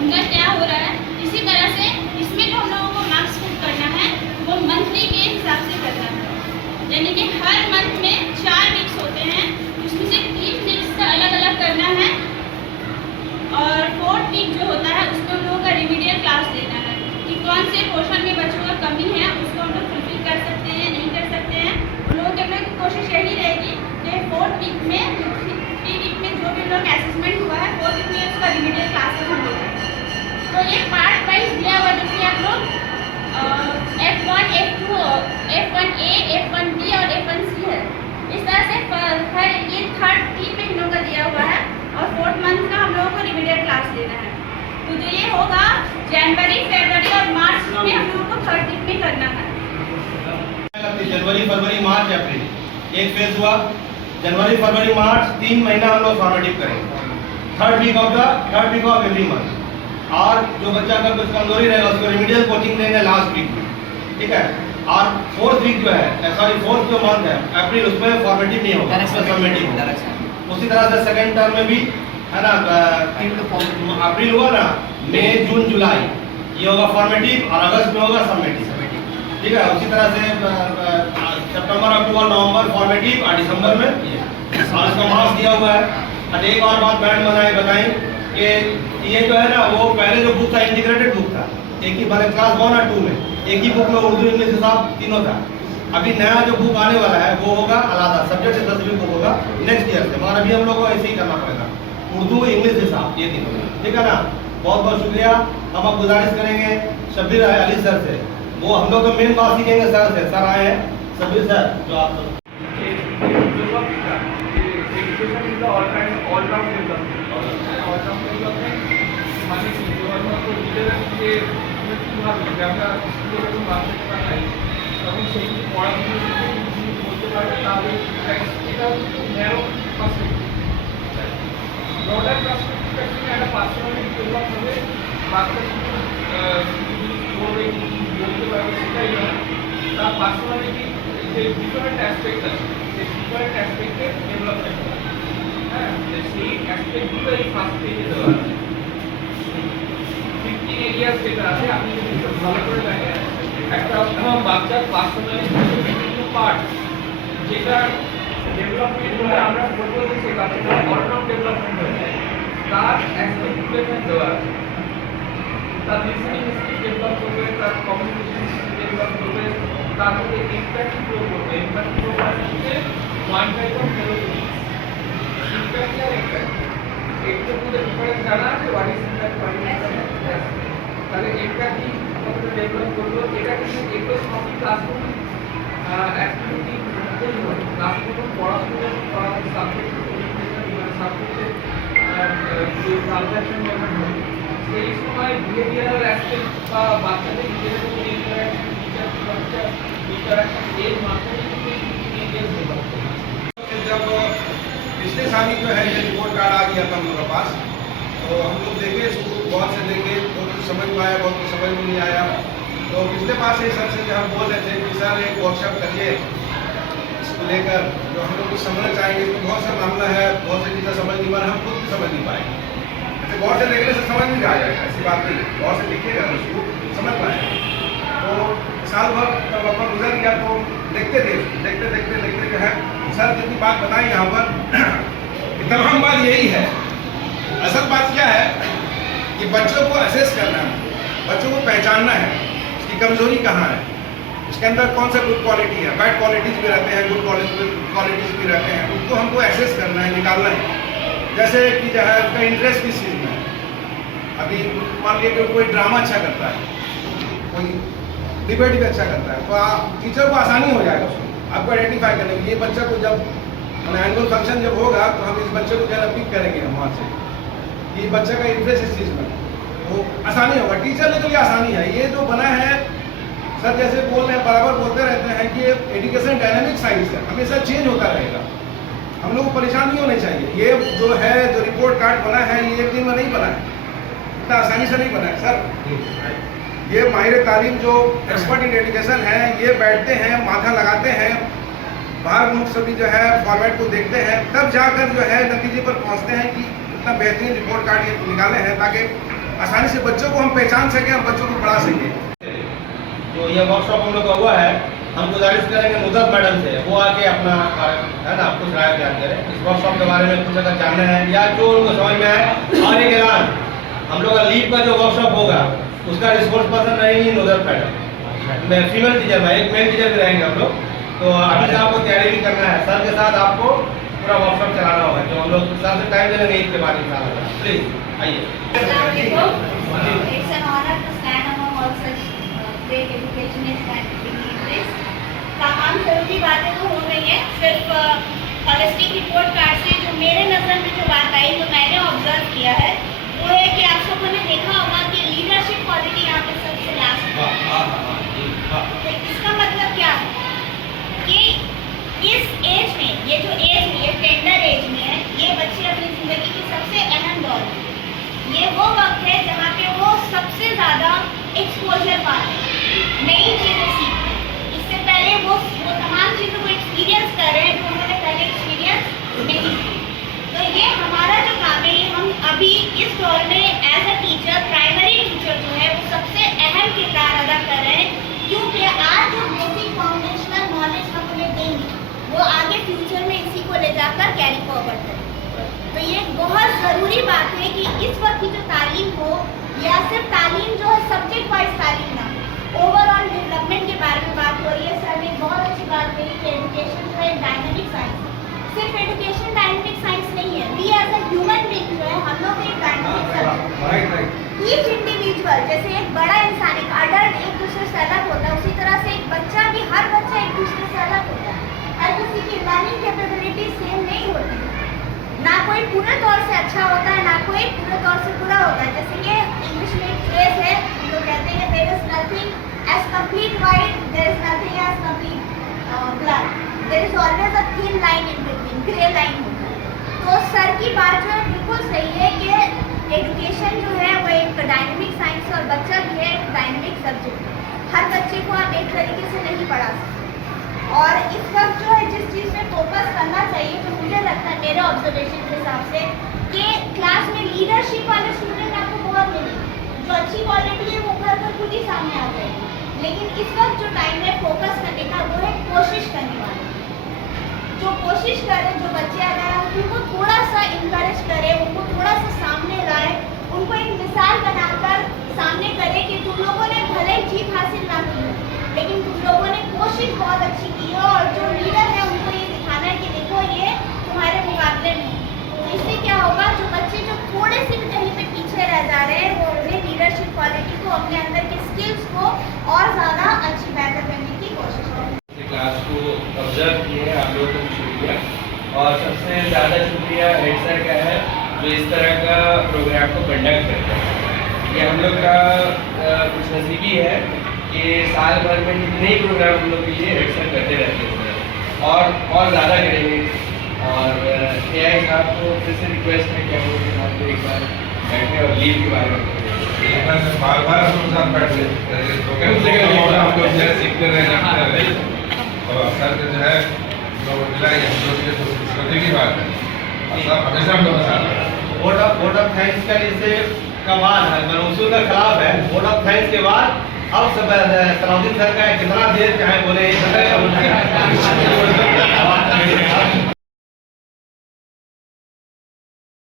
उनका क्या हो रहा है। इसी तरह से इसमें जो हम लोगों को मार्क्स पुट करना है वो मंथली के हिसाब से करना है, यानी कि हर मंथ में 4 वीक्स होते हैं, उसमें से 3 वीक्स का अलग अलग करना है और 4th वीक जो होता है उसमें हम लोगों का रिमीडियल क्लास लेना है कि कौन से पोर्शन में बच्चों का कमी है उसको हम लोग फुलफिल कर सकते हैं नहीं कर सकते हैं। उन लोगों की हम लोग की कोशिश यही रहेगी कि 4th वीक में 3 वीक में जो भी लोग असेसमेंट हुआ है 4th वीक में उसका रिमीडियल क्लासेस हम लोग करें। तो ये पार्ट वाइज दिया हुआ जो कि आप लोग F1, F2, F1A, F1B और F1C है, इस तरह से हर ये 3rd वीक में हम लोग का दिया हुआ है और 4th मंथ का हम लोगों को रिमीडियल क्लास लेना है। तो जो ये होगा जनवरी, फरवरी और मार्च में हम लोगों को 3rd वीक में करना है। जनवरी, फरवरी, मार्च, अप्रैल एक फेज हुआ। जनवरी, फरवरी, मार्च 3 महीना हम लोग फॉर्मेटिव करेंगे। 3rd week of every month. और जो बच्चा का कुछ कमजोरी रहेगा उसको रिमीडियल कोचिंग देंगे लास्ट वीक में, ठीक है। और 4th वीक जो है, सॉरी 4th जो मंथ है अप्रैल, उसमें फॉर्मेटिव नहीं होगा, उसमें समेटिव होगा। उसी तरह से सेकंड टर्म में भी है ना, अप्रैल हुआ ना, मई, जून, जुलाई ये होगा फॉर्मेटिव और अगस्त में होगा समेटिव, ठीक है। उसी तरह से सितंबर, अक्टूबर, नवंबर फॉर्मेटिव और दिसंबर में और इसका मार्क्स दिया हुआ है। और एक और बात मैडम बताएं कि ये जो है ना, वो पहले जो बुक था इंटीग्रेटेड बुक था, एक ही बार क्लास 1 और 2 में एक ही बुक में उर्दू, इंग्लिश, हिसाब तीनों था। अभी नया जो बुक आने वाला है वो होगा अलग सब्जेक्ट से 10वीं बुक होगा नेक्स्ट ईयर से, मगर अभी हम लोग को ऐसे ही करना पड़ेगा, उर्दू, इंग्लिश, हिसाब ये तीनों, ठीक है ना। बहुत बहुत शुक्रिया। हम अब गुजारिश करेंगे शब्बीर अली सर से, वो हम लोग तो मेन बात सीखेंगे सर से। सर आए हैं शब्बीर सर, जो आप सब তখন সেই পড়াগুলো যদি বলতে পারবে তাহলে এটা ন্যারো পার্সপেক্টিভ, ব্রডার পার্সপেক্টিভটা কিন্তু একটা পার্সোনালিটি ডেভেলপ হবে, বাচ্চা শুধু পড়বে বলতে পারবে সেটাই নয়, তার পার্সোনালিটি যে ডিফারেন্ট অ্যাসপেক্ট আছে সেই ডিফারেন্ট অ্যাসপেক্টের ডেভেলপমেন্ট হবে। হ্যাঁ, সেই অ্যাসপেক্টগুলো এই ফার্স্ট পেজে দেওয়া আছে। 15 এরিয়াস যেটা আছে আপনি যদি একটু ভালো করে দেখেন, একটা বাচ্চার পার্সোনালিটির বিভিন্ন পার্ট যেটা ডেভেলপমেন্ট হলে আমরা বলবো যে সেই বাচ্চাটার অলরাউন্ড ডেভেলপমেন্ট হয়েছে, তার এক্সপেক্টেশন দেওয়া আছে। তার লিসনিং স্কিল ডেভেলপ করবে, তার কমিউনিকেশন স্কিল ডেভেলপ করবে, তারপরে এমপ্যাথি গ্রো করবে। এমপ্যাথি গ্রো করার ক্ষেত্রে one type of melody, empathy আর এমপ্যাথি, এগুলোর মধ্যে ডিফারেন্স জানা আছে। What is empathy, what is empathy, তাহলে এমপ্যাথি কতটা ডেভেলপ করবো এটা কিন্তু এগুলো সবই ক্লাসরুম অ্যাক্টিভিটি, ক্লাসরুম পড়াশোনা করা সাবজেক্ট সাবজেক্টের যে ট্রানজ্যাকশন যখন হবে সেই সময় বিহেভিয়ারাল অ্যাসপেক্ট বা বাচ্চাদের নিজেদের মধ্যে ইন্টারাকশন, টিচার বাচ্চা इंटरेक्शन एज माध्यम जब पिछले साल ही जो है ये रिपोर्ट कार्ड आ गया था हम लोग के पास, तो हम लोग देखे इसको बहुत से देखे, बहुत कुछ समझ में आया, बहुत कुछ समझ में नहीं आया। तो पिछले बार से सर से जो हम बोल रहे थे कि सर एक वर्कशॉप करिए इसको लेकर, जो हम लोग कुछ समझना चाहेंगे। इसमें बहुत सा मामला है, बहुत सी चीज़ें समझ नहीं पा रहे, हम खुद भी समझ नहीं पाएंगे। ऐसे गौर से देखने से समझ नहीं आ जाएगा, ऐसी बात नहीं, गौर से देखिएगा उसको समझ पाएंगे। तो साल भर जब अपन गुजर गया तो देखते थे, देखते देखते देखते जो है सर जितनी बात बताई यहाँ पर तमाम बात यही है। असल बात क्या है कि बच्चों को असेस करना है, बच्चों को पहचानना है, उसकी कमजोरी कहाँ है, इसके अंदर कौन सा गुड क्वालिटी है, बैड क्वालिटीज भी रहते हैं, गुड क्वालिटीज भी रहते हैं, उनको हमको असेस करना है, निकालना है। जैसे कि जो है उसका इंटरेस्ट किस चीज़ में है। अभी मान लीजिए कि कोई ड्रामा अच्छा करता है, कोई डिबेट भी अच्छा करता है, तो टीचर को आसानी हो जाएगा उसको आपको आइडेंटिफाई करने के लिए। बच्चा को जब एनुअल फंक्शन जब होगा तो हम इस बच्चे को ज़्यादा पिक करेंगे हम वहाँ से, कि बच्चे का इंटरेस्ट इस चीज़ में, वो आसानी होगा। टीचर के लिए आसानी है। ये जो बना है सर जैसे बोल रहे हैं, बराबर बोलते रहते हैं कि एजुकेशन डायनामिक साइंस है, हमेशा चेंज होता रहेगा, हम लोग को परेशान नहीं होने चाहिए। ये जो है जो रिपोर्ट कार्ड बना है ये एक दिन में नहीं बना है, इतना आसानी से नहीं बना है सर। ये माहिर तालीम जो एक्सपर्ट इन एजुकेशन है, ये बैठते हैं, माथा लगाते हैं, बाहर मुल्क से भी जो है फॉर्मेट को देखते हैं, तब जाकर जो है नतीजे पर पहुंचते हैं कि इतना बेहतरीन रिपोर्ट कार्ड ये निकाले हैं, ताकि आसानी से बच्चों को हम पहचान सकें, हम बच्चों को पढ़ा सकें। जो ये वर्कशॉप हम लोग का हुआ है, हम गुजारिश करेंगे नुदत मैडम से, वो आके अपना है ना कुछ राय बयान करें इस वर्कशॉप के बारे में, कुछ अगर जानना है या जो उनको समझ में आए। और एक ऐलान, हम लोग का लीव का जो वर्कशॉप होगा उसका रिस्पॉन्स पर्सन रहेंगी नुदत मैडम, मैं फीमेल टीचर में, एक मेल टीचर भी रहेंगे हम लोग। तो अभी से आपको तैयारी भी करना है, सर के साथ आपको पूरा वर्कशॉप चलाना होगा, जो हम लोग सर से टाइम देंगे इसके बाद इंशाल्लाह। प्लीज आइए। It's an honor to stand among all such great educationists and dignitaries. तमाम जरूरी बातें तो हो गई हैं, सिर्फ होलिस्टिक रिपोर्ट कार्ड से जो मेरे नज़र में जो बात आई, जो मैंने ऑब्जर्व किया है, वो है कि आप सबों ने देखा होगा कि लीडरशिप क्वालिटी यहाँ पे सबसे लास्ट है। तो इसका मतलब क्या है कि इस एज में, ये जो एज में, ये टेंडर एज में है, ये बच्चे अपनी ज़िंदगी की सबसे अहम दौर है। ये वो वक्त है जहाँ पे वो सबसे ज़्यादा एक्सपोजर पाते हैं, नई चीज़ें सीखते हैं। इससे पहले वो तमाम चीज़ों को एक्सपीरियंस कर रहे हैं जो उन्होंने पहले एक्सपीरियंस नहीं की। तो ये हमारा जो काम है, ये हम अभी इस दौर में as a teacher, primary teacher जो है वो सबसे अहम किरदार अदा कर रहे हैं, क्योंकि आज जो बेसिक फाउंडेशनल नॉलेज हम उन्हें देंगे वो आगे फ्यूचर में इसी को ले जाकर कैरी फॉरवर्ड करें। तो ये बहुत ज़रूरी बात है कि इस वक्त की जो तालीम हो, या सिर्फ तालीम जो है सब्जेक्ट वाइज तालीम ना, ओवरऑल डेवलपमेंट के बारे में बात हो रही है। सर ने बहुत अच्छी बात कही कि एजुकेशन जो है डायनेमिक साइंस, सिर्फ एजुकेशन डायनेमिक साइंस नहीं है, we as a human being जो है हम लोग एक डायनेमिक सब्जेक्ट। ईच इंडिविजुअल, जैसे एक बड़ा इंसान, एक अडल्ट एक दूसरे से अलग होता है, उसी तरह से एक बच्चा भी, हर बच्चा एक दूसरे से अलग होता है। हर किसी की लर्निंग कैपेबिलिटी सेम नहीं होती, ना कोई पूरे तौर से अच्छा होता है, ना कोई पूरे तौर से बुरा होता है। जैसे कि इंग्लिश में एक फ्रेज है, हम लोग कहते हैं there is nothing as complete white, there is nothing as complete black, there is always a thin line in between, grey line होता है। तो सर की बात जो है बिल्कुल सही है कि एजुकेशन जो है वो एक डायनेमिक साइंस और बच्चा भी है एक डायनेमिक सब्जेक्ट। हर बच्चे को आप एक तरीके से नहीं पढ़ा सकते, और इस वक्त जो है जिस चीज़ में फोकस करना चाहिए, तो मुझे लगता है मेरे ऑब्जर्वेशन के हिसाब से कि क्लास में लीडरशिप वाले स्टूडेंट आपको बहुत मिलेंगे, जो अच्छी क्वालिटी है वो घर पर खुद ही सामने आ जाएगी। लेकिन इस वक्त जो टाइम है फोकस करने का, वो है कोशिश करने वाले, जो कोशिश करें, जो बच्चे अगर हम उनको थोड़ा सा इंकरेज करें, उनको थोड़ा सा सामने लाए, उनको एक मिसाल बनाकर सामने करें कि तुम लोगों ने भले ही जीत हासिल ना की, लेकिन तुम लोगों ने कोशिश बहुत अच्छी की है, और जो लीडर है उनको ये दिखाना है कि देखो ये तुम्हारे मुकाबले में। तो इससे क्या होगा, जो बच्चे जो थोड़े से भी कहीं पे पीछे रह जा रहे हैं, वो उन्हें लीडरशिप क्वालिटी को, अपने अंदर के स्किल्स को और ज़्यादा अच्छी बेहतर करने की कोशिश करें। क्लास को ऑब्जर्व किए हैं आप लोगों को भी शुक्रिया, और सबसे ज़्यादा शुक्रिया हेड सर का है जो इस तरह का प्रोग्राम को कंडक्ट करते हैं। ये हम लोग का कुछ नसीबी है कि साल भर में जितने ही प्रोग्राम हम लोग के लिए हेड सर करते रहते हैं, और ज़्यादा करेंगे। और AI साहब को फिर से रिक्वेस्ट है कि हम लोग के साथ एक बार बैठे और लीव के बारे में बार बार हम साथ बैठे सीखते रहे, और सर जो है जो मिला ये हम लोग के खुशी की बात है, और सब हमेशा हम लोग साथ हैं। वोट ऑफ थैंक्स का जैसे का बाद है, मैं उसूल के खिलाफ है। वोट ऑफ थैंक्स के बाद अब सब सलाउद्दीन सर का कितना देर चाहे बोले